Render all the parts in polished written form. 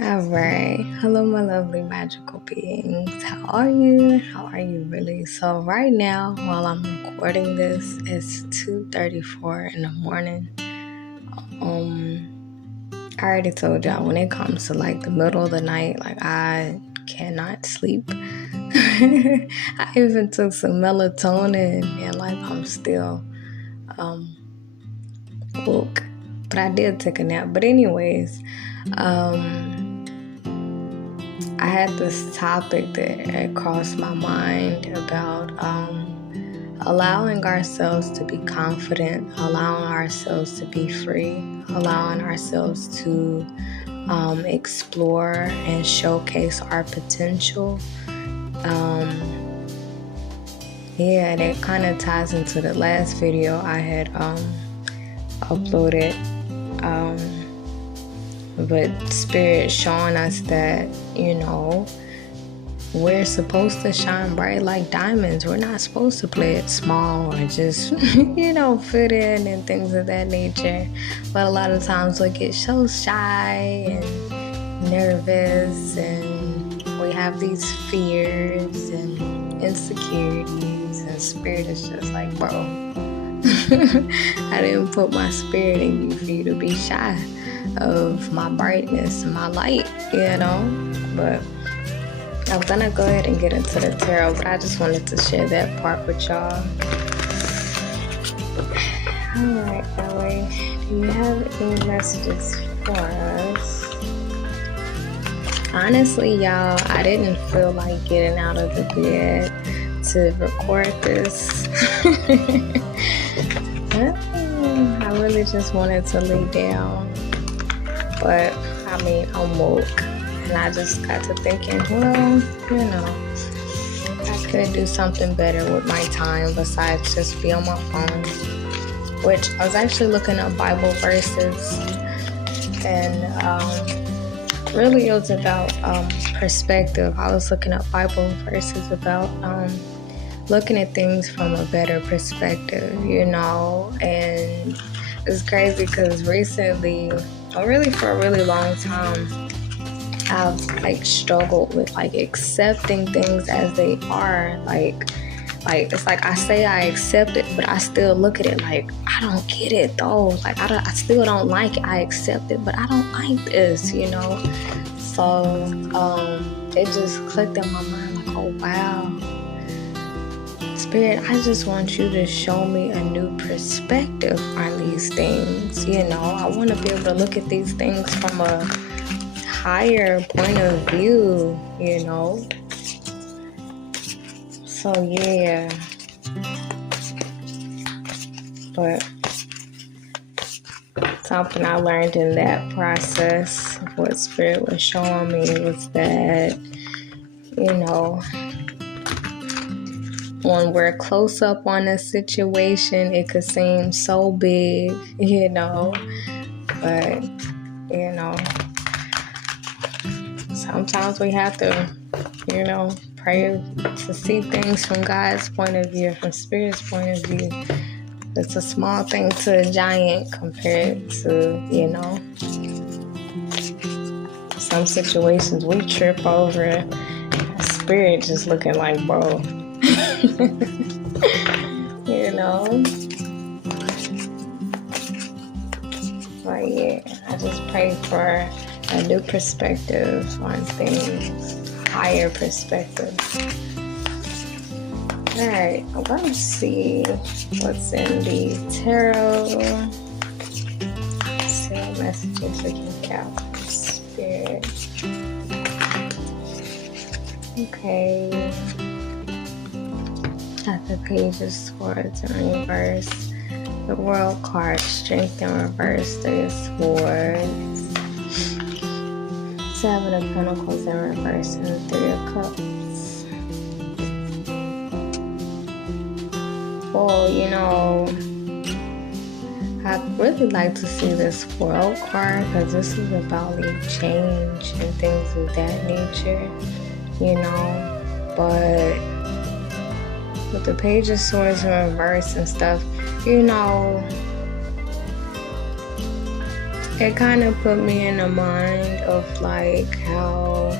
Alright, hello my lovely magical beings. How are you? How are you really? So right now, while I'm recording this, it's 2:34 in the morning. I already told y'all when it comes to like the middle of the night, like I cannot sleep. I even took some melatonin and like I'm still woke. But I did take a nap. But anyways, I had this topic that crossed my mind about allowing ourselves to be confident, allowing ourselves to be free, allowing ourselves to explore and showcase our potential. And it kind of ties into the last video I had uploaded. But Spirit showing us that, we're supposed to shine bright like diamonds. We're not supposed to play it small or just, fit in and things of that nature. But a lot of times we get so shy and nervous and we have these fears and insecurities, and Spirit is just like, bro, I didn't put my spirit in you for you to be shy of my brightness and my light, But I'm gonna go ahead and get into the tarot, but I just wanted to share that part with y'all. Alright, Ellie, do you have any messages for us? Honestly, y'all, I didn't feel like getting out of the bed to record this. I really just wanted to lay down, but I'm woke, and I just got to thinking, I could do something better with my time besides just be on my phone, which I was actually looking up Bible verses, and really it was about perspective. I was looking up Bible verses about looking at things from a better perspective, and it's crazy because recently, or really for a really long time, I've struggled with accepting things as they are. Like it's like I say I accept it, but I still look at it like I don't get it though. I still don't like it. I accept it, but I don't like this, So it just clicked in my mind like, oh wow. Spirit, I just want you to show me a new perspective on these things. I want to be able to look at these things from a higher point of view, So, yeah. But something I learned in that process, what Spirit was showing me was that, when we're close up on a situation, it could seem so big, but, sometimes we have to, pray to see things from God's point of view, from Spirit's point of view. It's a small thing to a giant compared to, some situations we trip over. Spirit just looking like, bro. But yeah, I just pray for a new perspective on things, higher perspective. Alright, I'm gonna see what's in the tarot. Let's see what messages we can get from Spirit. Okay. Got the Page of Swords in reverse. The World card, Strength in reverse. 3 of Swords. 7 of Pentacles in reverse, and the 3 of Cups. Well, I'd really like to see this World card, because this is about change and things of that nature, But with the Page of Swords in reverse and stuff, it kind of put me in the mind of like how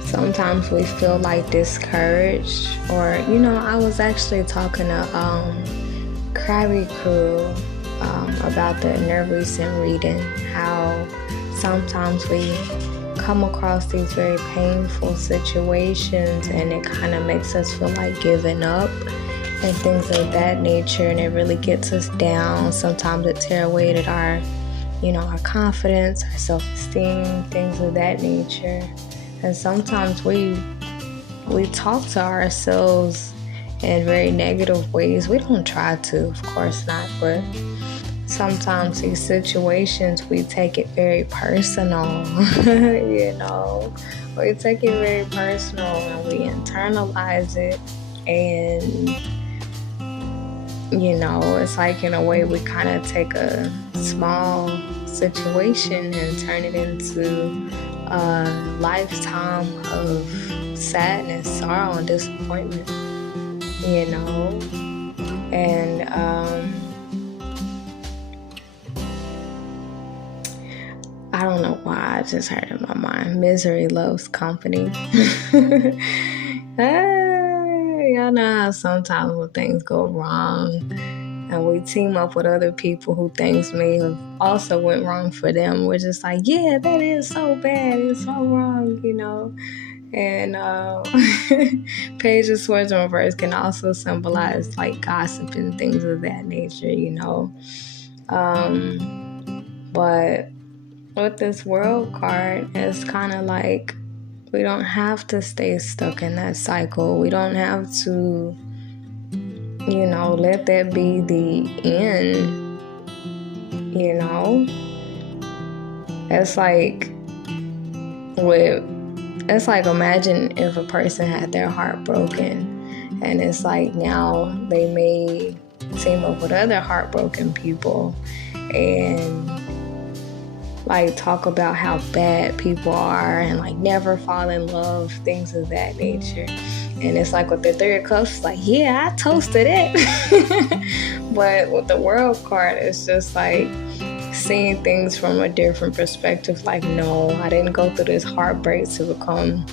sometimes we feel like discouraged, or I was actually talking to Krabby Crew about that in their recent reading, how sometimes we come across these very painful situations and it kind of makes us feel like giving up and things of that nature, and it really gets us down. Sometimes it tears away at our confidence, our self-esteem, things of that nature. And sometimes we talk to ourselves in very negative ways. We don't try to, of course not, but sometimes these situations, we take it very personal, we take it very personal and we internalize it. And it's like, in a way, we kind of take a small situation and turn it into a lifetime of sadness, sorrow, and disappointment, and I don't know why, I just heard in my mind, misery loves company. Y'all know how sometimes when things go wrong and we team up with other people who things may have also went wrong for them, we're just like, yeah, that is so bad, it's so wrong, And Page of Swords in reverse can also symbolize like gossip and things of that nature, But with this World card, it's kind of like we don't have to stay stuck in that cycle. We don't have to, let that be the end, It's like imagine if a person had their heart broken, and it's like now they may team up with other heartbroken people and like talk about how bad people are and like never fall in love, things of that nature. And it's like with the Three of Cups, it's like, yeah, I toasted it. But with the World card, it's just like seeing things from a different perspective. Like, no, I didn't go through this heartbreak to become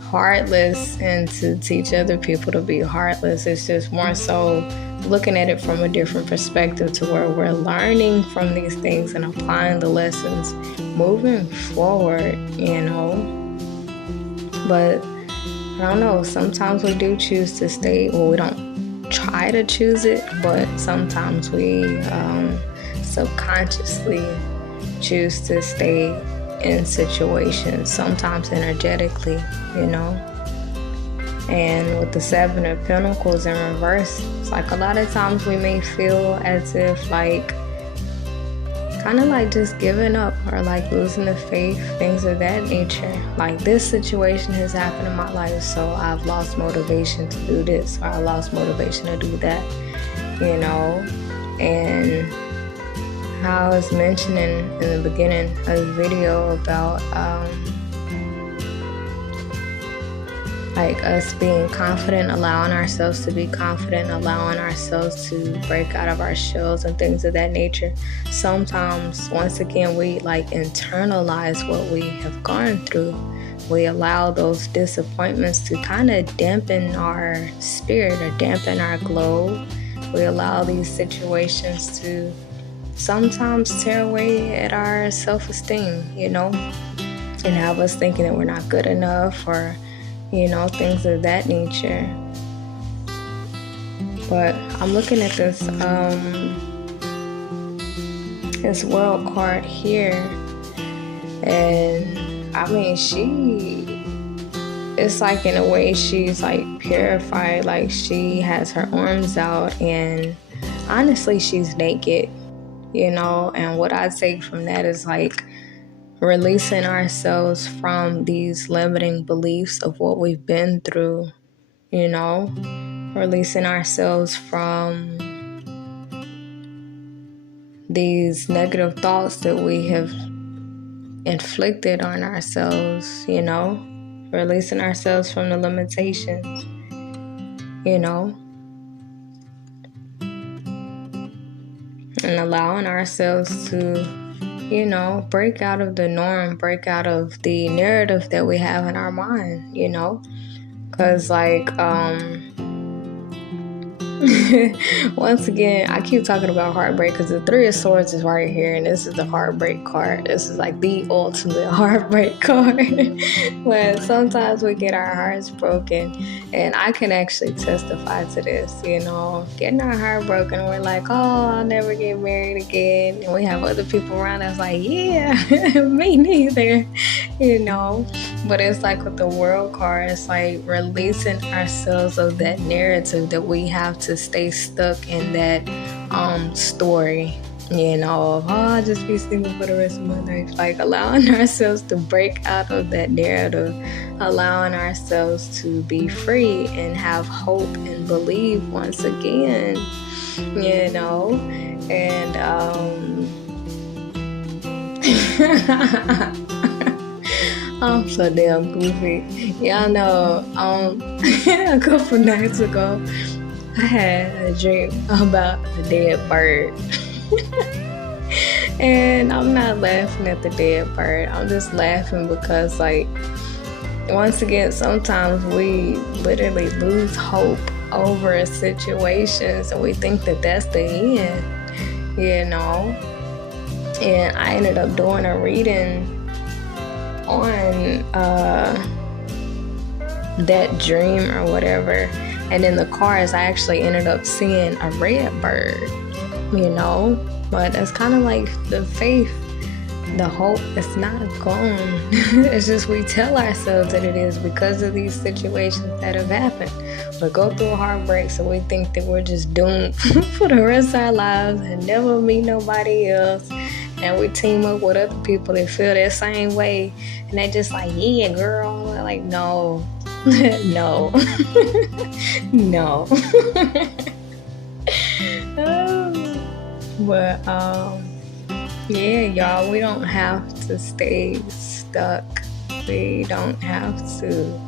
heartless and to teach other people to be heartless. It's just more so looking at it from a different perspective, to where we're learning from these things and applying the lessons moving forward, But I don't know, sometimes we do choose to stay, well, we don't try to choose it, but sometimes we subconsciously choose to stay in situations, sometimes energetically, And with the Seven of Pentacles in reverse, it's like a lot of times we may feel as if like kind of like just giving up or like losing the faith, things of that nature. Like, this situation has happened in my life, so I've lost motivation to do this, or I lost motivation to do that, And how I was mentioning in the beginning of the video about like us being confident, allowing ourselves to be confident, allowing ourselves to break out of our shells and things of that nature. Sometimes, once again, we like internalize what we have gone through. We allow those disappointments to kind of dampen our spirit or dampen our glow. We allow these situations to sometimes tear away at our self-esteem, and have us thinking that we're not good enough, or things of that nature. But I'm looking at this World card here, and I mean, it's like, in a way, she's like purified, like she has her arms out, and honestly, she's naked, and what I take from that is like releasing ourselves from these limiting beliefs of what we've been through, releasing ourselves from these negative thoughts that we have inflicted on ourselves, releasing ourselves from the limitations, and allowing ourselves to, break out of the norm, break out of the narrative that we have in our mind, because once again, I keep talking about heartbreak because the Three of Swords is right here, and this is the heartbreak card. This is like the ultimate heartbreak card. But sometimes we get our hearts broken, and I can actually testify to this, getting our heart broken. We're like, oh, I'll never get married again. And we have other people around us like, yeah, me neither, But it's like with the World card, it's like releasing ourselves of that narrative that we have to stay stuck in that story, of, I'll just be single for the rest of my life. Like allowing ourselves to break out of that narrative, allowing ourselves to be free and have hope and believe once again, and I'm so damn goofy. Y'all know, a couple nights ago, I had a dream about a dead bird. And I'm not laughing at the dead bird. I'm just laughing because, once again, sometimes we literally lose hope over situations and we think that that's the end, And I ended up doing a reading on that dream or whatever, and in the cards I actually ended up seeing a red bird, but it's kind of like the faith, the hope is not gone. It's just we tell ourselves that it is because of these situations that have happened. We go through a heartbreak, so we think that we're just doomed for the rest of our lives and never meet nobody else. And we team up with other people that feel that same way. And they just like, yeah, girl. We're like, no. No. No. But, yeah, y'all, we don't have to stay stuck. We don't have to,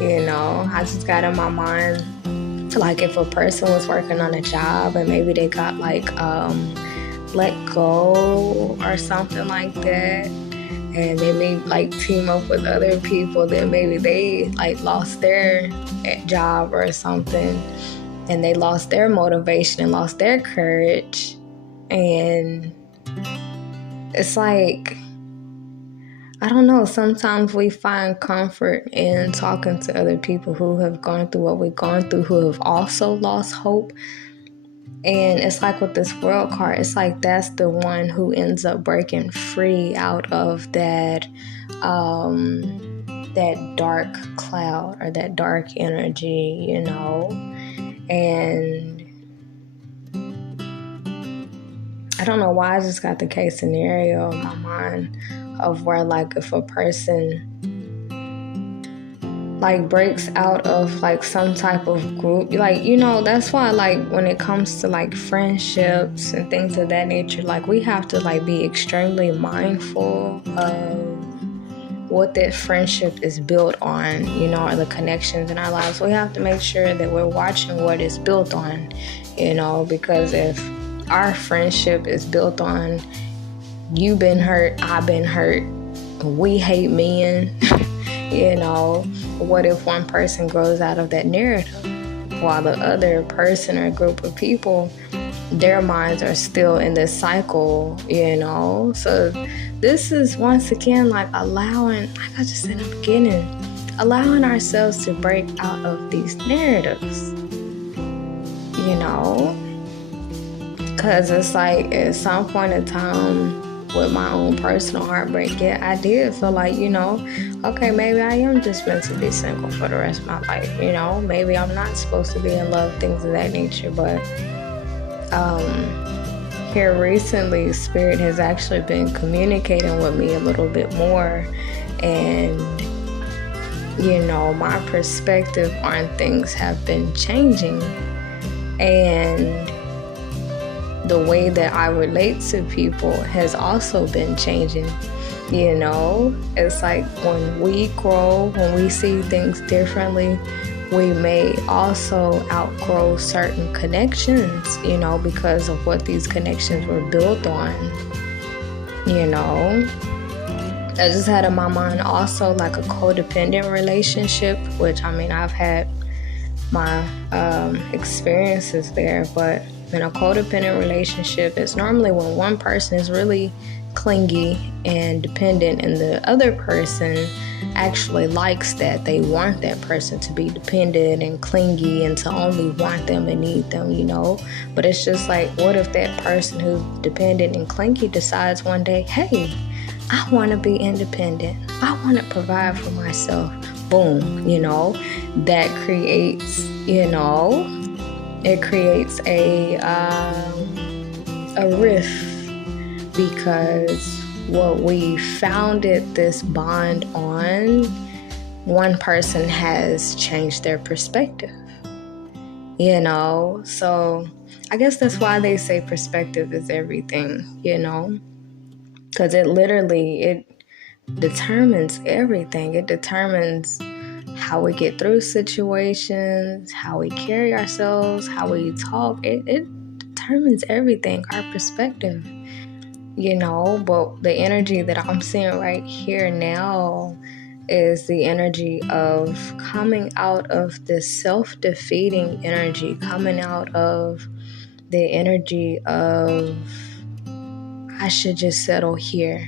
I just got in my mind, like if a person was working on a job and maybe they got let go or something like that, and they may team up with other people that maybe they lost their job or something, and they lost their motivation and lost their courage, and it's like, I don't know, sometimes we find comfort in talking to other people who have gone through what we've gone through, who have also lost hope. And it's like with this World card, it's like that's the one who ends up breaking free out of that that dark cloud or that dark energy, And I don't know why I just got the case scenario in my mind of where if a person breaks out of some type of group, that's why when it comes to friendships and things of that nature, we have to be extremely mindful of what that friendship is built on, or the connections in our lives. We have to make sure that we're watching what it's built on, because if our friendship is built on you been hurt, I've been hurt, we hate men, what if one person grows out of that narrative while the other person or group of people, their minds are still in this cycle, So this is once again allowing, like I just said in the beginning, allowing ourselves to break out of these narratives, because it's at some point in time with my own personal heartbreak, I did feel okay, maybe I am just meant to be single for the rest of my life, maybe I'm not supposed to be in love, things of that nature. But here recently, Spirit has actually been communicating with me a little bit more, and my perspective on things have been changing, and the way that I relate to people has also been changing. It's when we grow, when we see things differently, we may also outgrow certain connections, because of what these connections were built on. I just had in my mind also like a codependent relationship, which I've had my experiences there, but in a codependent relationship, it's normally when one person is really clingy and dependent and the other person actually likes that. They want that person to be dependent and clingy and to only want them and need them, But it's just like, what if that person who's dependent and clingy decides one day, hey, I want to be independent. I want to provide for myself. Boom, that creates, it creates a rift, because what we founded this bond on, one person has changed their perspective, So I guess that's why they say perspective is everything, because it determines everything. It determines how we get through situations, how we carry ourselves, how we talk. It determines everything, our perspective, But the energy that I'm seeing right here now is the energy of coming out of this self-defeating energy, coming out of the energy of I should just settle here.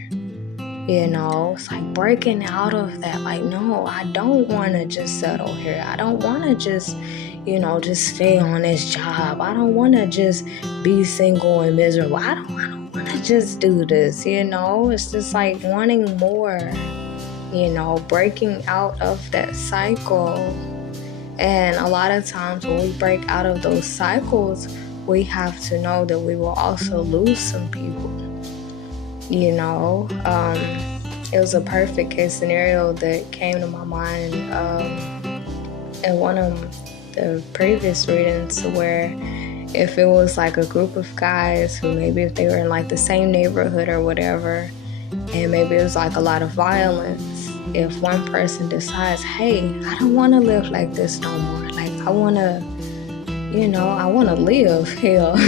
It's like breaking out of that. Like, no, I don't want to just settle here. I don't want to just, just stay on this job. I don't want to just be single and miserable. I don't want to just do this, It's just like wanting more, breaking out of that cycle. And a lot of times when we break out of those cycles, we have to know that we will also lose some people. It was a perfect case scenario that came to my mind in one of the previous readings, where if it was like a group of guys who maybe if they were in like the same neighborhood or whatever, and maybe it was like a lot of violence, if one person decides, hey, I don't want to live like this no more. Like, I want to, I want to live, hell.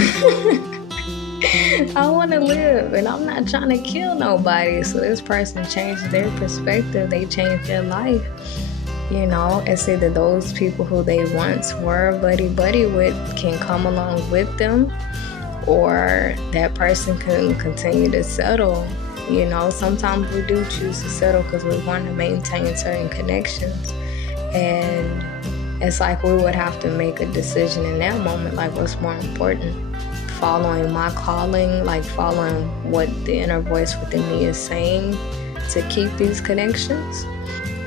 I want to live, and I'm not trying to kill nobody. So this person changed their perspective. They changed their life. It's either those people who they once were buddy with can come along with them, or that person can continue to settle. Sometimes we do choose to settle because we want to maintain certain connections, and it's like we would have to make a decision in that moment, like what's more important, following my calling, like following what the inner voice within me is saying to keep these connections,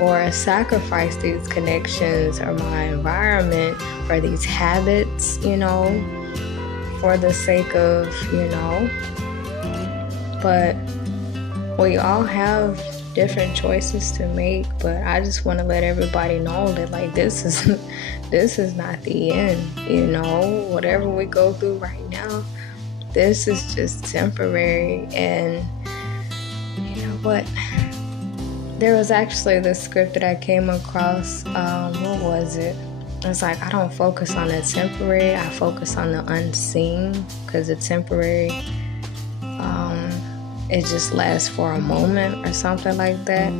or sacrifice these connections or my environment or these habits, for the sake of, but we all have different choices to make. But I just want to let everybody know that, like, this is not the end. Whatever we go through right now, this is just temporary. And you know what, there was actually this script that I came across. What was it? It's like, I don't focus on the temporary, I focus on the unseen, because the temporary, it just lasts for a moment or something like that.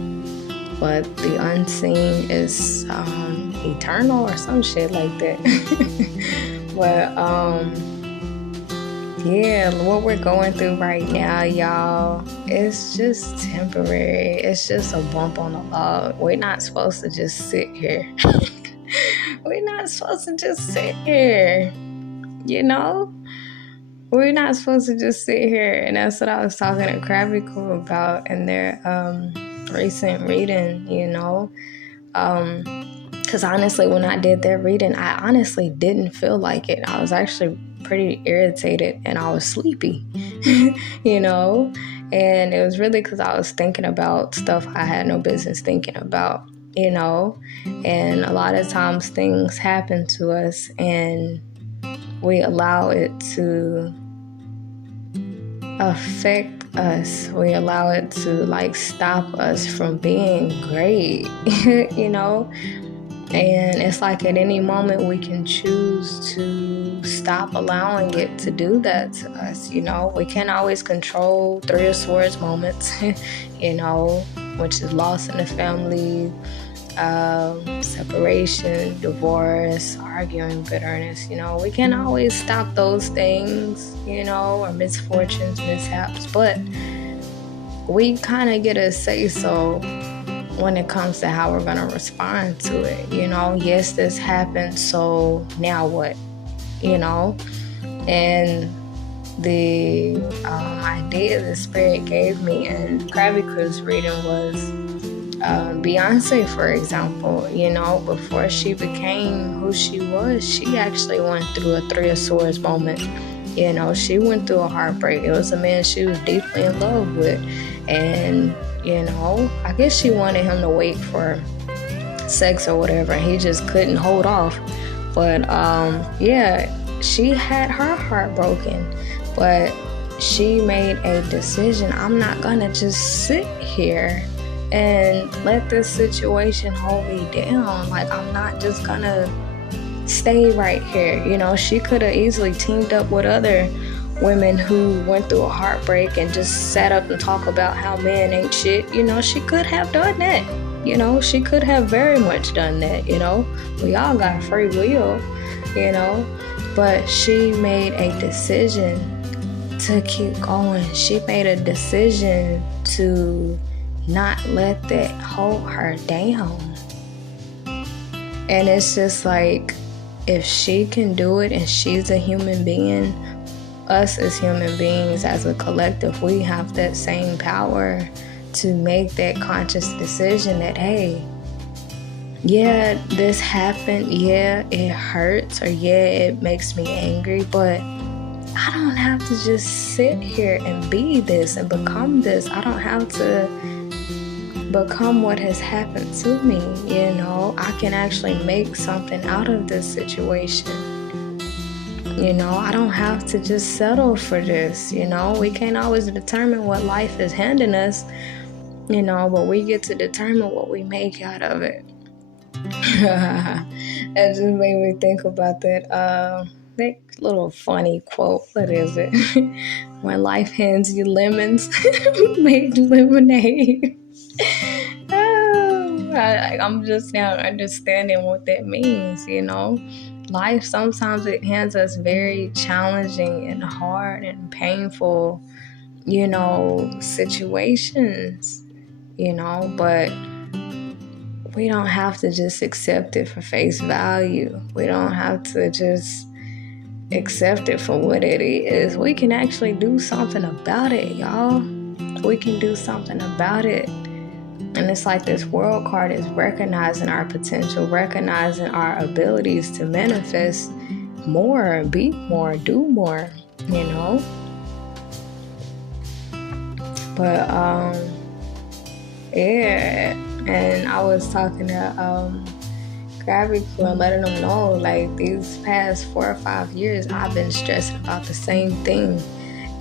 But the unseen is eternal or some shit like that. But what we're going through right now, y'all, it's just temporary. It's just a bump on the log. We're not supposed to just sit here. We're not supposed to just sit here, We're not supposed to just sit here. And that's what I was talking to Krabby Cool about in their recent reading, because honestly, when I did their reading, I honestly didn't feel like it. I was actually pretty irritated and I was sleepy, and it was really because I was thinking about stuff I had no business thinking about, and a lot of times things happen to us and we allow it to affect us. We allow it to stop us from being great, And it's like at any moment we can choose to stop allowing it to do that to us. We can't always control Three of Swords moments, which is loss in the family, separation, divorce, arguing, bitterness. We can't always stop those things, or misfortunes, mishaps, but we kind of get a say-so when it comes to how we're going to respond to it. Yes, this happened, so now what? And the idea the Spirit gave me in Krabby Crew's reading was Beyonce, for example. Before she became who she was, she actually went through a Three of Swords moment. She went through a heartbreak. It was a man she was deeply in love with. And I guess she wanted him to wait for sex or whatever, and he just couldn't hold off. But she had her heart broken, but she made a decision. I'm not gonna just sit here and let this situation hold me down. Like, I'm not just gonna stay right here. She could have easily teamed up with other women who went through a heartbreak and just sat up and talk about how men ain't shit. She could have done that. She could have very much done that. We all got free will, but she made a decision to keep going. She made a decision to not let that hold her down. And it's just like, if she can do it and she's a human being, us as human beings, as a collective, we have that same power to make that conscious decision that, hey, yeah, this happened, yeah, it hurts, or yeah, it makes me angry, but I don't have to just sit here and be this and become this. I don't have to become what has happened to me. I can actually make something out of this situation. I don't have to just settle for this. We can't always determine what life is handing us, but we get to determine what we make out of it. That just made me think about that little funny quote. What is it? When life hands you lemons, make lemonade. I'm just now understanding what that means. Life, sometimes it hands us very challenging and hard and painful, situations, but we don't have to just accept it for face value. We don't have to just accept it for what it is. We can actually do something about it, y'all. We can do something about it. And it's like this world card is recognizing our potential, recognizing our abilities to manifest more, be more, do more, But, and I was talking to Krabby Crew and letting them know, like, these past 4 or 5 years, I've been stressing about the same thing.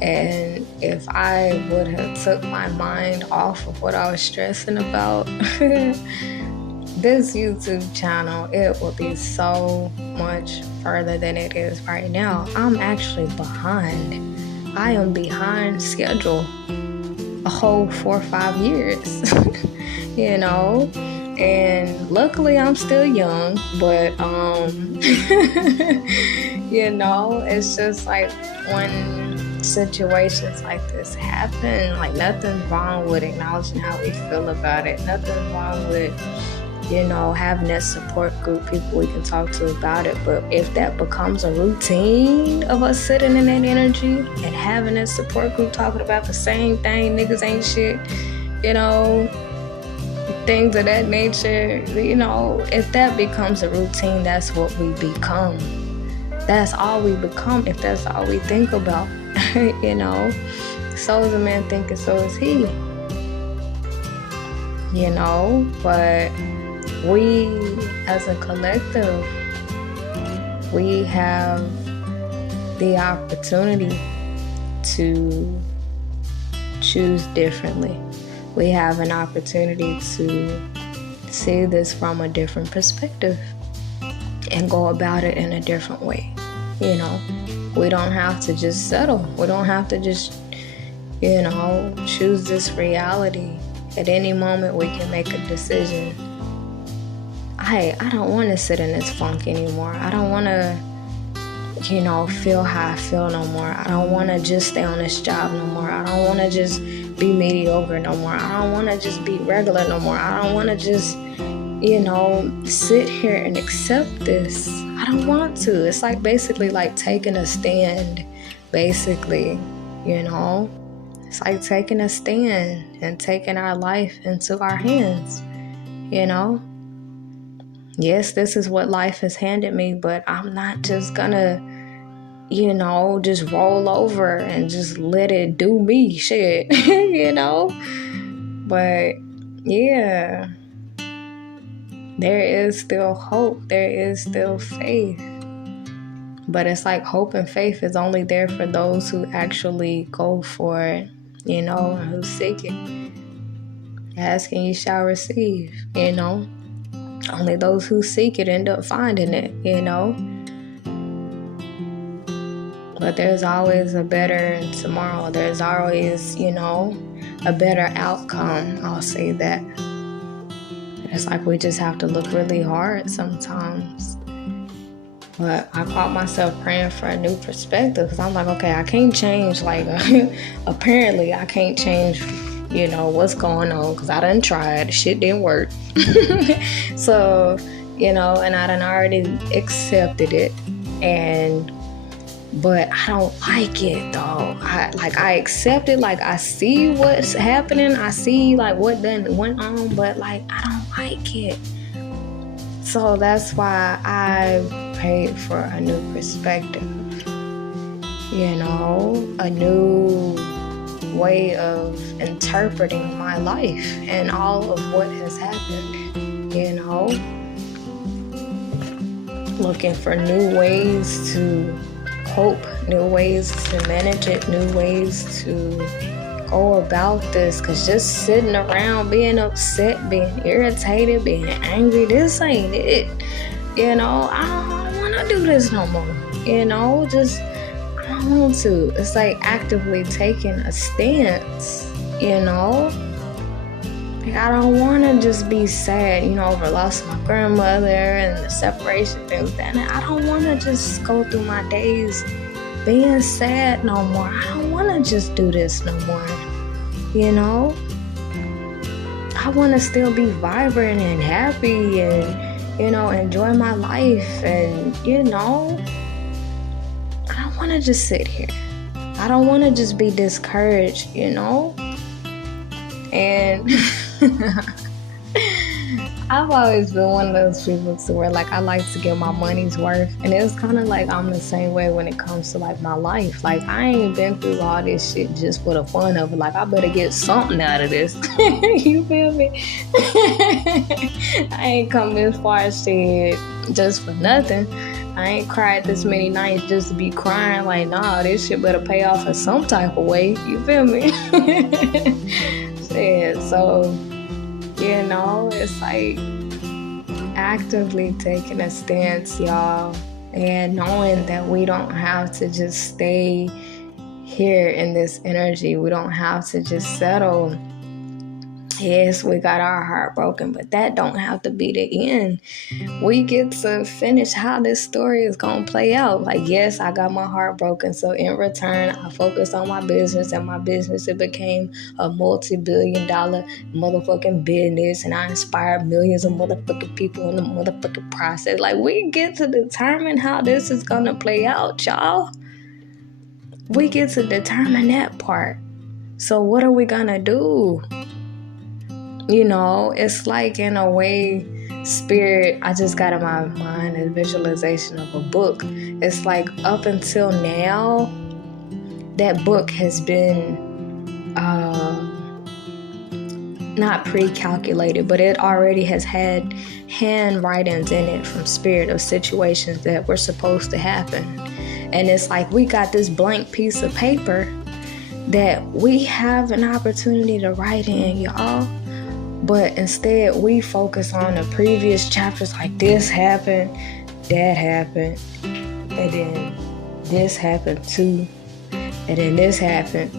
And if I would have took my mind off of what I was stressing about, this YouTube channel, it will be so much further than it is right now. I'm actually behind. I am behind schedule a whole 4 or 5 years, and luckily I'm still young, but, it's just like when situations like this happen, like, nothing's wrong with acknowledging how we feel about it. Nothing's wrong with, having that support group, people we can talk to about it. But if that becomes a routine of us sitting in that energy and having that support group talking about the same thing, niggas ain't shit, things of that nature, if that becomes a routine, that's what we become. That's all we become if that's all we think about. So is a man thinking, so is he. But we as a collective, we have the opportunity to choose differently. We have an opportunity to see this from a different perspective and go about it in a different way. We don't have to just settle. We don't have to just, choose this reality. At any moment, we can make a decision. I don't want to sit in this funk anymore. I don't want to, feel how I feel no more. I don't want to just stay on this job no more. I don't want to just be mediocre no more. I don't want to just be regular no more. I don't want to just, sit here and accept this. I don't want to. It's like basically like taking a stand, basically, It's like taking a stand and taking our life into our hands, Yes, this is what life has handed me, but I'm not just gonna, just roll over and just let it do me shit, But, yeah, there is still hope. There is still faith. But it's like hope and faith is only there for those who actually go for it, and who seek it. Ask and you shall receive, Only those who seek it end up finding it, But there's always a better tomorrow. There's always, a better outcome. I'll say that. It's like we just have to look really hard sometimes. But I caught myself praying for a new perspective because I'm like, okay, I can't change. Like, apparently I can't change, what's going on because I done tried. Shit didn't work. So, and I done already accepted it. But I don't like it though. I accept it. Like I see what's happening. I see like what done went on, but like I don't like it. So that's why I prayed for a new perspective. A new way of interpreting my life and all of what has happened. Looking for new ways to cope, new ways to manage it, new ways to go about this. Because just sitting around being upset, being irritated, being angry, this ain't it. I don't want to do this no more. I don't want to. It's like actively taking a stance, Like I don't want to just be sad, over loss of my grandmother and the separation things. And I don't want to just go through my days being sad no more. I don't want to just do this no more, I want to still be vibrant and happy and, enjoy my life. And, I don't want to just sit here. I don't want to just be discouraged, And I've always been one of those people to where like I like to get my money's worth, and it's kind of like I'm the same way when it comes to like my life. Like I ain't been through all this shit just for the fun of it. Like I better get something out of this. You feel me? I ain't come this far shit just for nothing. I ain't cried this many nights just to be crying. Like nah, this shit better pay off in some type of way. You feel me? Shit, so. It's like actively taking a stance, y'all, and knowing that we don't have to just stay here in this energy. We don't have to just settle. Yes, we got our heart broken, but that don't have to be the end. We get to finish how this story is going to play out. Like, yes, I got my heart broken. So in return, I focused on my business, and my business, it became a multi-billion-dollar motherfucking business. And I inspired millions of motherfucking people in the motherfucking process. Like, we get to determine how this is going to play out, y'all. We get to determine that part. So what are we going to do? It's like in a way, spirit, I just got in my mind a visualization of a book. It's like up until now, that book has been not pre-calculated, but it already has had handwritings in it from spirit of situations that were supposed to happen. And it's like we got this blank piece of paper that we have an opportunity to write in, y'all. But instead, we focus on the previous chapters, like this happened, that happened, and then this happened too, and then this happened,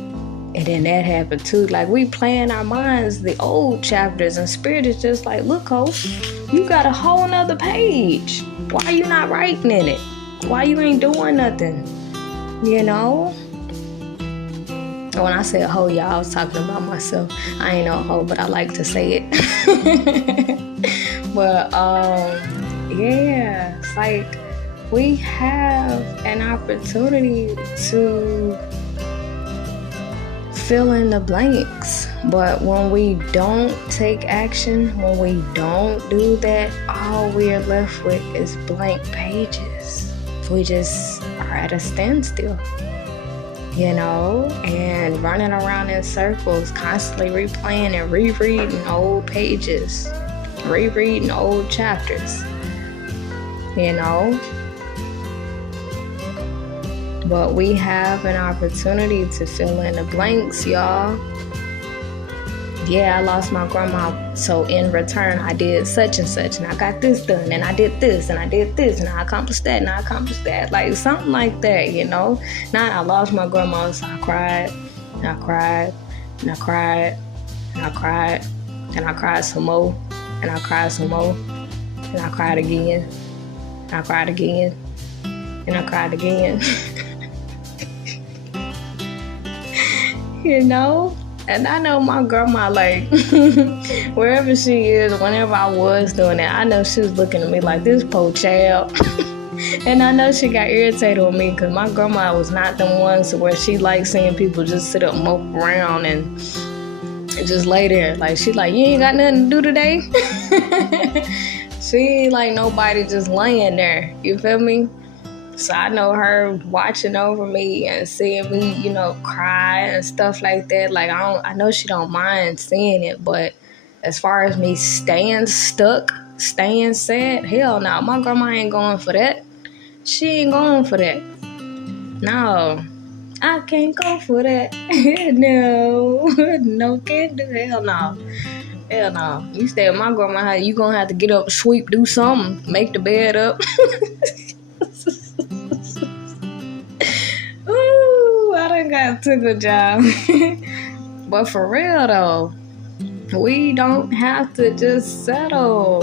and then that happened too. Like, we play in our minds the old chapters, and Spirit is just like, look, ho, you got a whole nother page. Why you not writing in it? Why you ain't doing nothing? You know? When I said hoe, y'all, I was talking about myself. I ain't no hoe, but I like to say it. But yeah, it's like we have an opportunity to fill in the blanks. But when we don't take action, when we don't do that, all we're left with is blank pages. We just are at a standstill. You know, and running around in circles, constantly replaying and rereading old pages, rereading old chapters, you know. But we have an opportunity to fill in the blanks, y'all. Yeah, I lost my grandma, so in return, I did such and such, and I got this done, and I did this, and I did this, and I accomplished that, and I accomplished that. Like, something like that, you know? Not I lost my grandma, so I cried, and I cried, and I cried, and I cried, and I cried some more, and I cried some more, and I cried again, and I cried again, and I cried again. You know? And I know my grandma, like, wherever she is, whenever I was doing that, I know she was looking at me like, this poor child. And I know she got irritated with me because my grandma was not the ones where she liked seeing people just sit up, mope around and just lay there. Like, she like, you ain't got nothing to do today? She ain't like nobody just laying there. You feel me? So I know her watching over me and seeing me, you know, cry and stuff like that. Like, I know she don't mind seeing it, but as far as me staying stuck, staying sad, hell no. My grandma ain't going for that. She ain't going for that. No, I can't go for that. No, can't do. Hell no. Hell no. You stay at my grandma's house, you gonna have to get up, sweep, do something, make the bed up. Ooh, I done got took a job. But for real though, we don't have to just settle.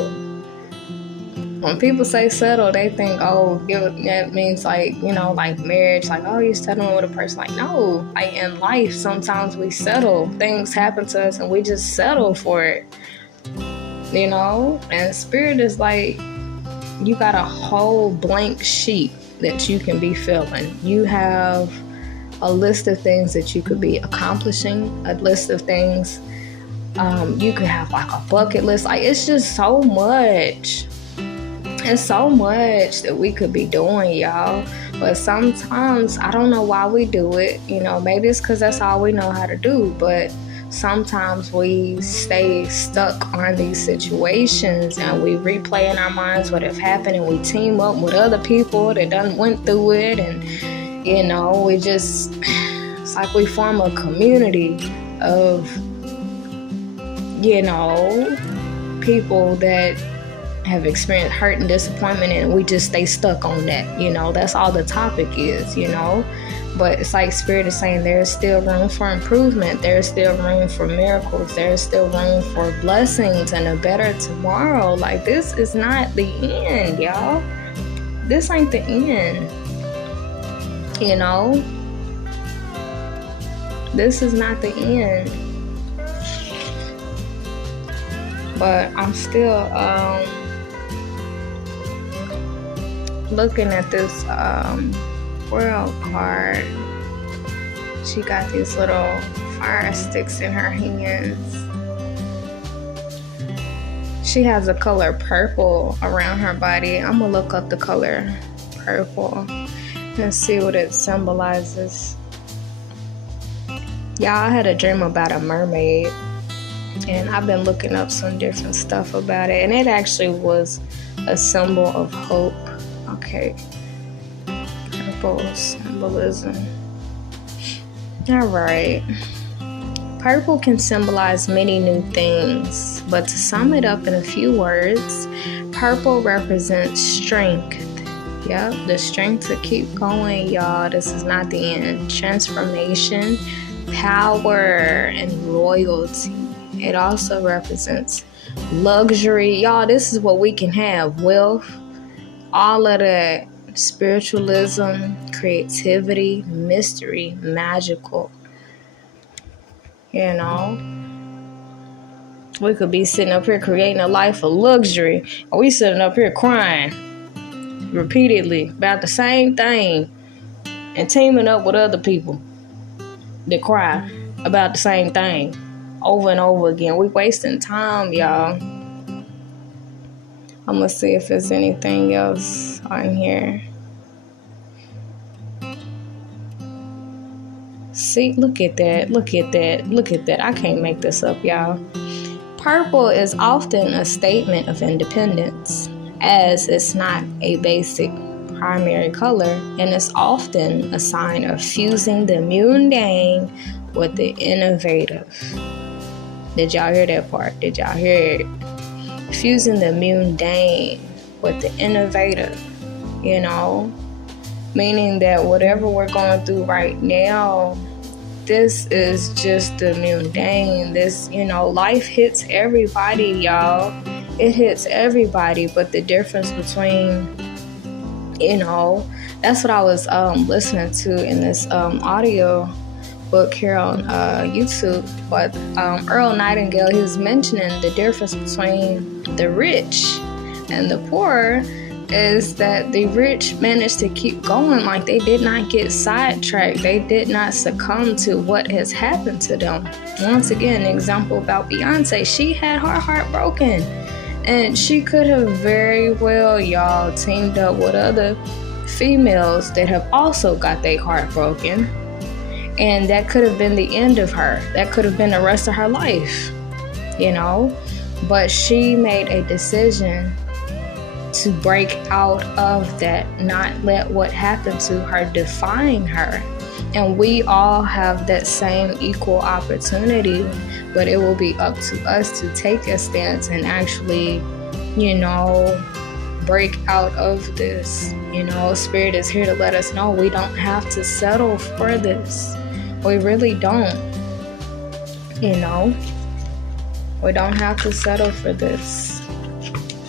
When people say settle, they think, oh, that means like, you know, like marriage, like, oh, you're settling with a person. Like, no, like in life, sometimes we settle. Things happen to us and we just settle for it, you know? And Spirit is like, you got a whole blank sheet that you can be filling. You have a list of things that you could be accomplishing, a list of things. You could have like a bucket list. Like, it's just so much. It's so much that we could be doing, y'all. But sometimes, I don't know why we do it. You know, maybe it's because that's all we know how to do. But sometimes we stay stuck on these situations and we replay in our minds what have happened, and we team up with other people that done went through it. And, you know, we just, it's like we form a community of, you know, people that have experienced hurt and disappointment, and we just stay stuck on that. You know, that's all the topic is, you know. But it's like Spirit is saying there's still room for improvement. There's still room for miracles. There's still room for blessings and a better tomorrow. Like, this is not the end, y'all. This ain't the end. You know? This is not the end. But I'm still looking at this world card. She got these little fire sticks in her hands. She has a color purple around her body. I'm gonna look up the color purple and see what it symbolizes. Y'all, I had a dream about a mermaid, and I've been looking up some different stuff about it, and it actually was a symbol of hope. Okay, purple symbolism. All right. Purple can symbolize many new things. But to sum it up in a few words, purple represents strength. Yep, the strength to keep going, y'all. This is not the end. Transformation, power, and royalty. It also represents luxury. Y'all, this is what we can have. Wealth, all of that. Spiritualism, creativity, mystery, magical. You know, we could be sitting up here creating a life of luxury, or we sitting up here crying repeatedly about the same thing and teaming up with other people that cry about the same thing over and over again. We wasting time, y'all. I'm gonna see if there's anything else on here. See, look at that. I can't make this up, y'all. Purple is often a statement of independence, as it's not a basic primary color, and it's often a sign of fusing the mundane with the innovative. Did y'all hear that part? Did y'all hear it? Fusing the mundane with the innovative, you know? Meaning that whatever we're going through right now, this is just the mundane. This, life hits everybody, y'all. It hits everybody, but the difference between, that's what I was listening to in this audio book here on YouTube. But Earl Nightingale, he was mentioning the difference between the rich and the poor is that the rich managed to keep going. Like, they did not get sidetracked. They did not succumb to what has happened to them. Once again, an example about Beyonce. She had her heart broken, and she could have very well, y'all, teamed up with other females that have also got their heart broken, and that could have been the end of her. That could have been the rest of her life, but she made a decision to break out of that, not let what happened to her define her. And we all have that same equal opportunity, but it will be up to us to take a stance and actually, break out of this. Spirit is here to let us know we don't have to settle for this. We really don't. We don't have to settle for this.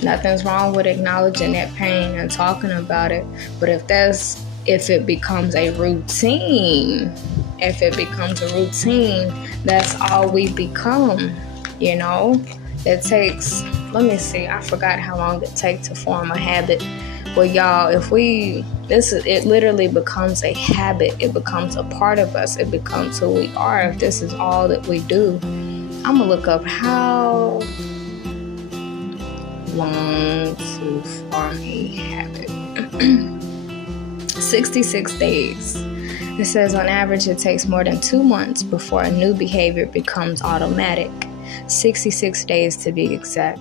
Nothing's wrong with acknowledging that pain and talking about it. But if it becomes a routine, that's all we become. It takes, let me see, I forgot how long it takes to form a habit. Well, y'all, it literally becomes a habit. It becomes a part of us. It becomes who we are if this is all that we do. I'm gonna look up how long to form a habit. 66 days. It says on average it takes more than 2 months before a new behavior becomes automatic. 66 days to be exact.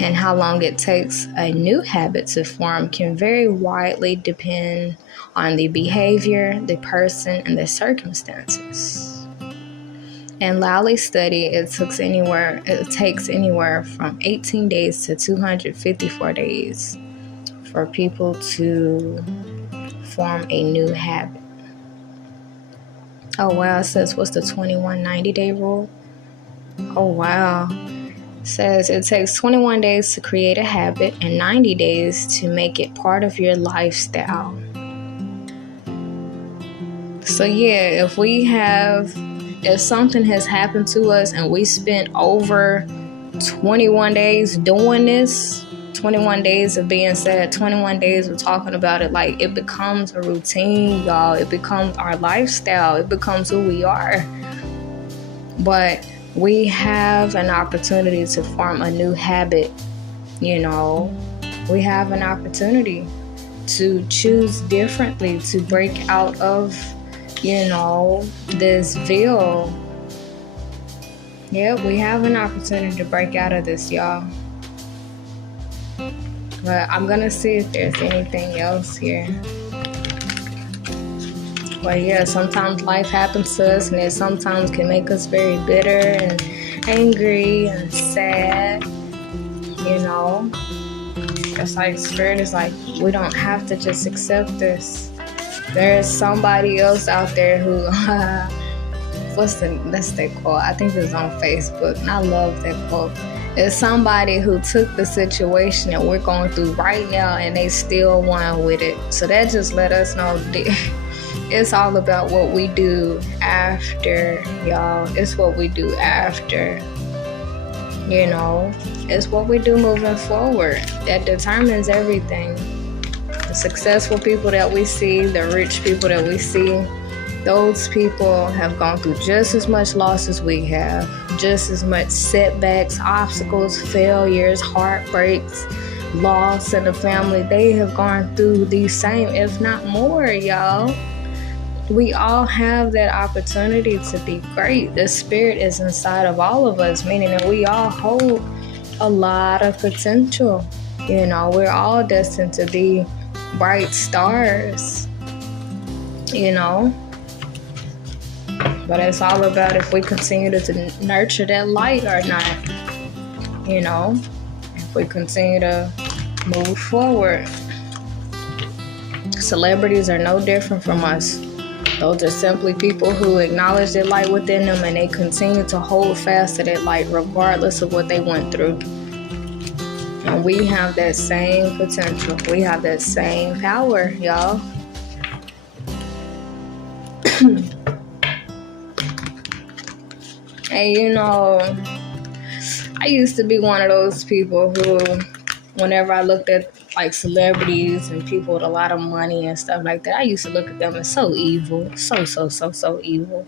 And how long it takes a new habit to form can very widely depend on the behavior, the person, and the circumstances. In Lowley's study, it takes anywhere from 18 days to 254 days for people to form a new habit. Oh wow, it says what's the 21 90-day rule? Oh wow. It says it takes 21 days to create a habit and 90 days to make it part of your lifestyle. So yeah, if something has happened to us and we spent over 21 days doing this, 21 days of being sad, 21 days of talking about it, like, it becomes a routine, y'all. It becomes our lifestyle. It becomes who we are. But we have an opportunity to form a new habit, We have an opportunity to choose differently, to break out of this veil. Yeah, we have an opportunity to break out of this, y'all. But I'm gonna see if there's anything else here. But yeah, sometimes life happens to us, and it sometimes can make us very bitter and angry and sad. You know, it's like Spirit is like, we don't have to just accept this. There's somebody else out there who, that's that quote. I think it's on Facebook, and I love that quote. There's somebody who took the situation that we're going through right now, and they still won with it. So that just let us know it's all about what we do after, y'all. It's what we do after. You know, it's what we do moving forward that determines everything. The successful people that we see, the rich people that we see, those people have gone through just as much loss as we have, just as much setbacks, obstacles, failures, heartbreaks, loss in the family. They have gone through the same, if not more, y'all. We all have that opportunity to be great. The Spirit is inside of all of us, meaning that we all hold a lot of potential. You know, we're all destined to be bright stars, you know. But it's all about if we continue to nurture that light or not, you know, if we continue to move forward. Celebrities are no different from us. Those are simply people who acknowledge that light within them, and they continue to hold fast to that light regardless of what they went through. And we have that same potential. We have that same power, y'all. And you know, I used to be one of those people who, whenever I looked at like celebrities and people with a lot of money and stuff like that, I used to look at them as so evil, so evil,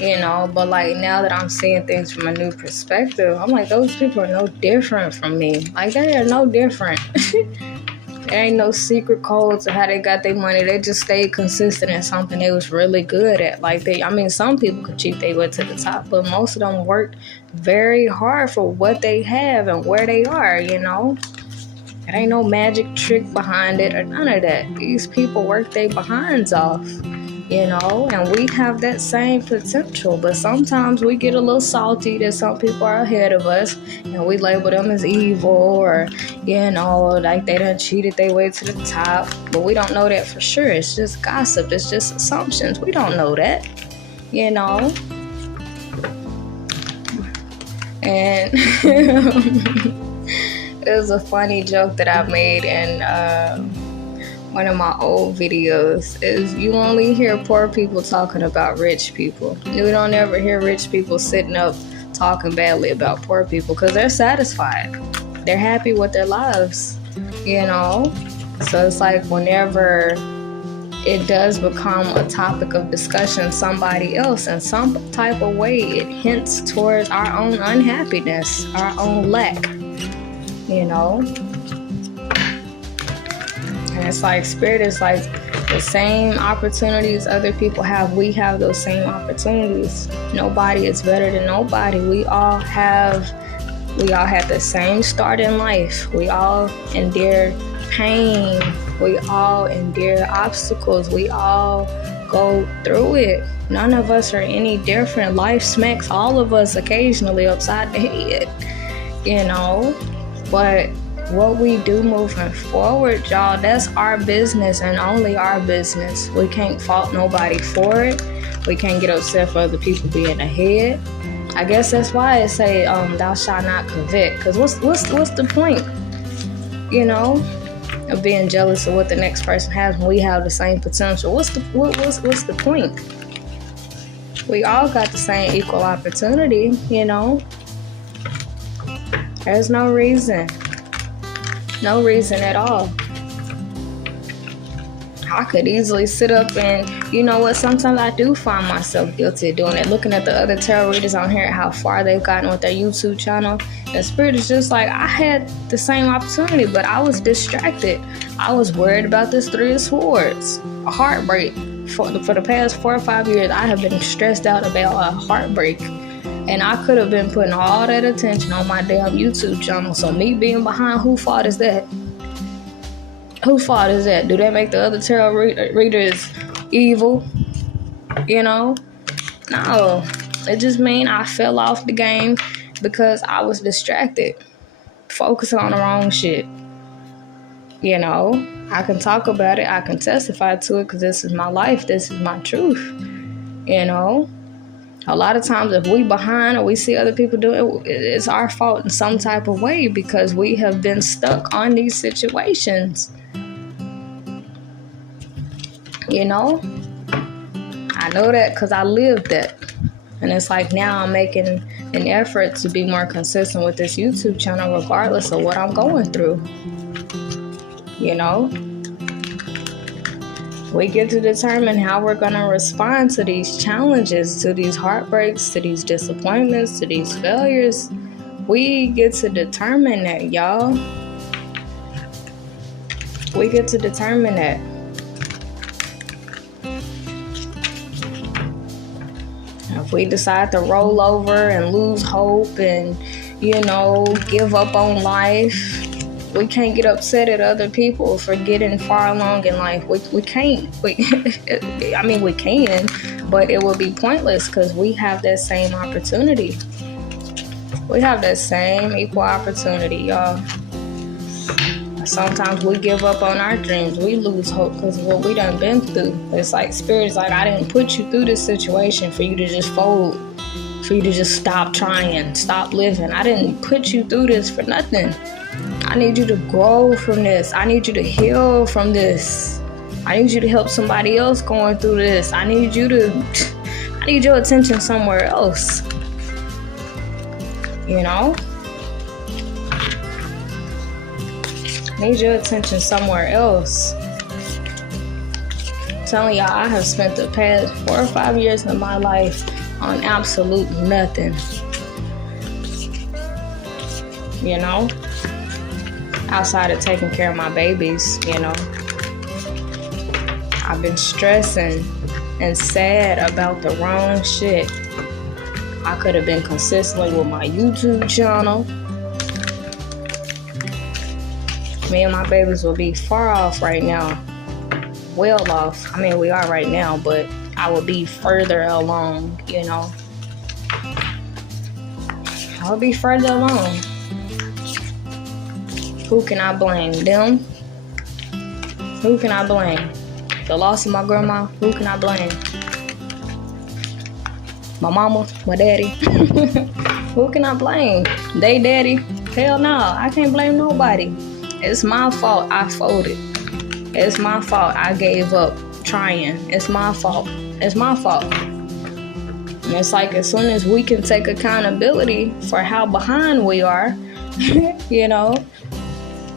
you know. But like now that I'm seeing things from a new perspective, I'm like, those people are no different from me. Like, they are no different. There ain't no secret codes of how they got their money. They just stayed consistent in something they was really good at. Like some people could cheat their way to the top, but most of them worked very hard for what they have and where they are, you know. There ain't no magic trick behind it or none of that. These people work their behinds off, you know, and we have that same potential. But sometimes we get a little salty that some people are ahead of us, and we label them as evil, or, you know, like they done cheated their way to the top. But we don't know that for sure. It's just gossip. It's just assumptions. We don't know that, you know. And it was a funny joke that I made in one of my old videos. Is you only hear poor people talking about rich people. You don't ever hear rich people sitting up talking badly about poor people, because they're satisfied. They're happy with their lives, you know. So it's like whenever it does become a topic of discussion, somebody else in some type of way, it hints towards our own unhappiness, our own lack. You know, and it's like Spirit is like the same opportunities other people have. We have those same opportunities. Nobody is better than nobody. We all had the same start in life. We all endure pain. We all endure obstacles. We all go through it. None of us are any different. Life smacks all of us occasionally upside the head, you know. But what we do moving forward, y'all, that's our business and only our business. We can't fault nobody for it. We can't get upset for other people being ahead. I guess that's why it say, thou shalt not covet. Because what's the point, you know, of being jealous of what the next person has when we have the same potential? What's the point? We all got the same equal opportunity, you know. There's no reason at all. I could easily sit up and, you know what, sometimes I do find myself guilty of doing it. Looking at the other tarot readers on here, how far they've gotten with their YouTube channel. And Spirit is just like, I had the same opportunity, but I was distracted. I was worried about this Three of Swords, a heartbreak. For the past 4 or 5 years, I have been stressed out about a heartbreak. And I could have been putting all that attention on my damn YouTube channel. So me being behind, whose fault is that? Whose fault is that? Do that make the other tarot readers evil? you know? No, it just mean I fell off the game because I was distracted, focusing on the wrong shit. You know, I can talk about it, I can testify to it because this is my life, this is my truth. You know, a lot of times if we behind or we see other people do it, it's our fault in some type of way because we have been stuck on these situations. You know, I know that because I lived that. And it's like now I'm making an effort to be more consistent with this YouTube channel regardless of what I'm going through. You know, we get to determine how we're going to respond to these challenges, to these heartbreaks, to these disappointments, to these failures. We get to determine that, y'all. We get to determine that. If we decide to roll over and lose hope and, you know, give up on life, we can't get upset at other people for getting far along in life. We can't. I mean, we can, but it would be pointless because we have that same opportunity. We have that same equal opportunity, y'all. Sometimes we give up on our dreams. We lose hope because of what we done been through. It's like Spirit's like, I didn't put you through this situation for you to just fold, for you to just stop trying, stop living. I didn't put you through this for nothing. I need you to grow from this. I need you to heal from this. I need you to help somebody else going through this. I need your attention somewhere else. You know? Need your attention somewhere else. I'm telling y'all, I have spent the past 4 or 5 years of my life on absolute nothing. You know? Outside of taking care of my babies, you know. I've been stressing and sad about the wrong shit. I could have been consistently with my YouTube channel. Me and my babies will be far off right now. Well off. I mean, we are right now, but I will be further along, you know. I will be further along. Who can I blame? Them? Who can I blame? The loss of my grandma? Who can I blame? My mama? My daddy? Who can I blame? They daddy? Hell no, I can't blame nobody. It's my fault I folded. It's my fault I gave up trying. It's my fault. It's my fault. And it's like as soon as we can take accountability for how behind we are, you know,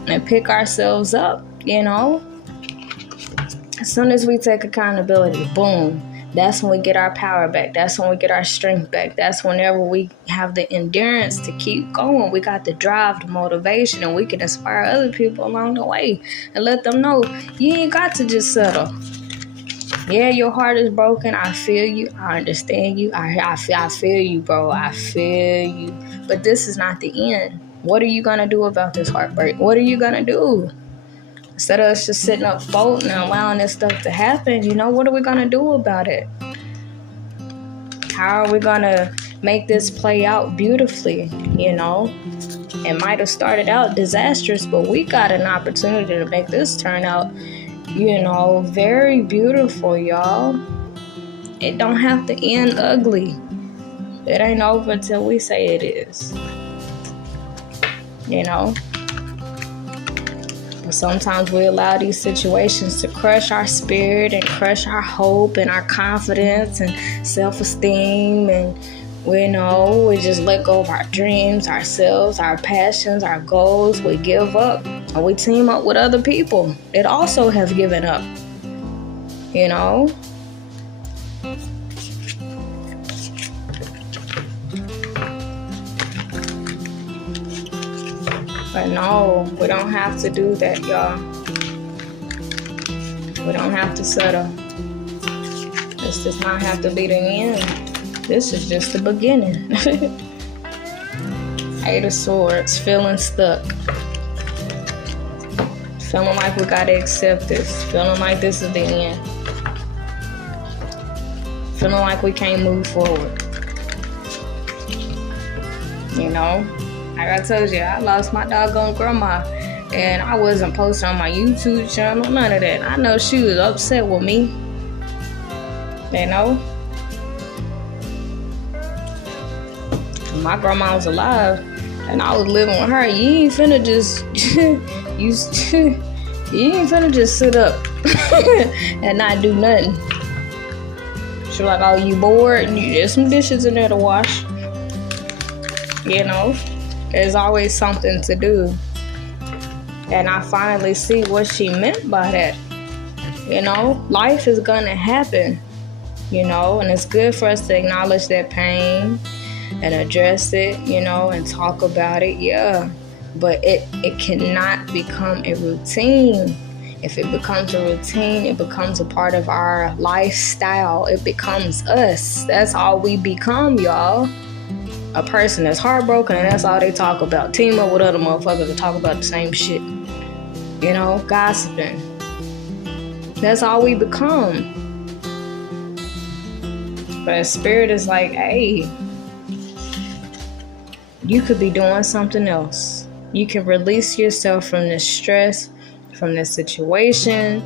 and pick ourselves up, you know, as soon as we take accountability, boom, that's when we get our power back. That's when we get our strength back. That's whenever we have the endurance to keep going. We got the drive, the motivation, and we can inspire other people along the way and let them know you ain't got to just settle. Yeah, your heart is broken. I feel you. I understand you. I feel you, bro. I feel you. But this is not the end. What are you going to do about this heartbreak? What are you going to do? Instead of us just sitting up folding and allowing this stuff to happen, you know, what are we going to do about it? How are we going to make this play out beautifully, you know? It might have started out disastrous, but we got an opportunity to make this turn out, you know, very beautiful, y'all. It don't have to end ugly. It ain't over until we say it is. You know? Sometimes we allow these situations to crush our spirit and crush our hope and our confidence and self-esteem, and we just let go of our dreams, ourselves, our passions, our goals. We give up, or we team up with other people that also have given up, you know. But no, we don't have to do that, y'all. We don't have to settle. This does not have to be the end. This is just the beginning. 8 of Swords, feeling stuck. Feeling like we gotta accept this. Feeling like this is the end. feeling like we can't move forward. You know, like I told you, I lost my doggone grandma, and I wasn't posting on my YouTube channel, none of that. I know she was upset with me, you know. My grandma was alive, and I was living with her. You ain't finna just, you ain't finna just sit up and not do nothing. She was like, oh, you bored? There's some dishes in there to wash. You know, there's always something to do. And I finally see what she meant by that. You know, life is gonna happen, you know, and it's good for us to acknowledge that pain and address it, you know, and talk about it, yeah. But it cannot become a routine. If it becomes a routine, it becomes a part of our lifestyle. It becomes us. That's all we become, y'all. A person that's heartbroken and that's all they talk about. Team up with other motherfuckers to talk about the same shit. You know, gossiping. That's all we become. But spirit is like, hey, you could be doing something else. You can release yourself from this stress, from this situation,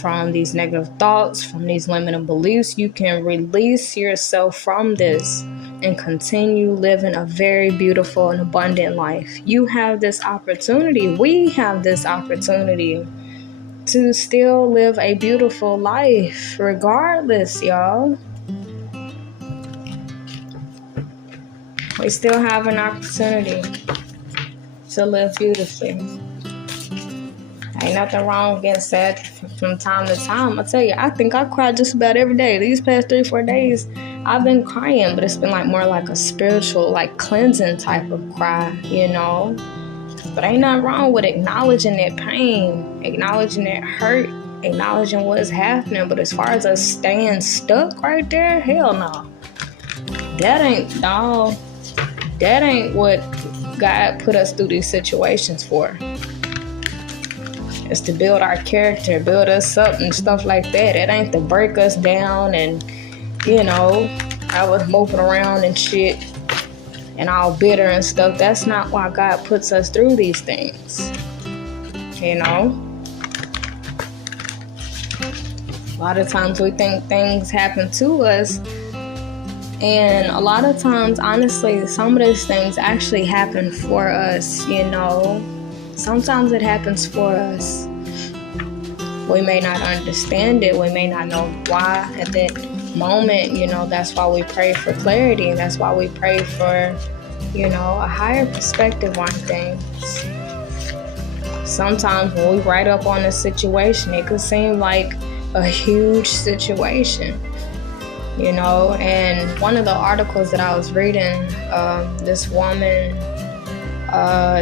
from these negative thoughts, from these limiting beliefs. You can release yourself from this and continue living a very beautiful and abundant life. You have this opportunity. We have this opportunity to still live a beautiful life regardless, y'all. We still have an opportunity to live beautifully. Ain't nothing wrong with getting sad from time to time. I tell you, I think I cried just about every day. These past 3-4 days, I've been crying, but it's been like more like a spiritual, like cleansing type of cry, you know. But ain't nothing wrong with acknowledging that pain, acknowledging that hurt, acknowledging what's happening. But as far as us staying stuck right there, hell no. That ain't what God put us through these situations for. It's to build our character, build us up and stuff like that. It ain't to break us down and, you know, I was moping around and shit and all bitter and stuff. That's not why God puts us through these things. You know? A lot of times we think things happen to us, and a lot of times, honestly, some of these things actually happen for us, you know? Sometimes it happens for us. We may not understand it. We may not know why at that moment, you know. That's why we pray for clarity. And that's why we pray for, you know, a higher perspective on things. Sometimes when we write up on a situation, it could seem like a huge situation, you know. And one of the articles that I was reading, this woman,